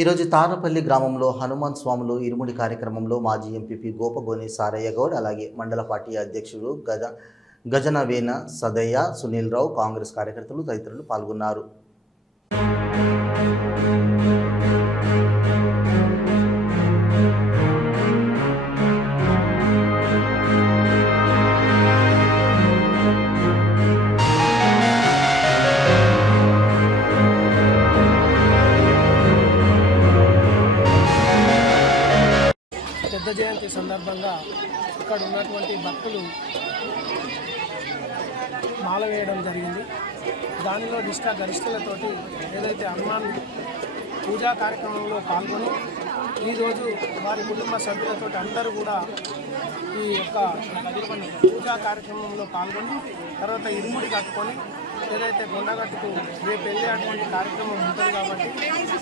ఈరోజు తారపల్లి గ్రామంలో హనుమాన్ స్వాములు ఇరుముడి కార్యక్రమంలో మాజీ ఎంపీపీ గోపగోని సారయ్య గౌడ్, అలాగే మండల పార్టీ అధ్యక్షుడు గజనవేన సదయ్య, సునీల్ రావు, కాంగ్రెస్ కార్యకర్తలు తదితరులు పాల్గొన్నారు. పెద్ద జయంతి సందర్భంగా ఇక్కడ ఉన్నటువంటి భక్తులు మాల వేయడం జరిగింది. దానిలో గరిష్టలతోటి ఏదైతే హనుమాన్ పూజా కార్యక్రమంలో పాల్గొని ఈరోజు వారి కుటుంబ సభ్యులతో అందరూ కూడా ఈ యొక్క పూజా కార్యక్రమంలో పాల్గొని తర్వాత ఇరుముడి కట్టుకొని ఏదైతే కొండగట్టుకు రేపు వెళ్ళే అటువంటి కార్యక్రమం ఉంటుంది కాబట్టి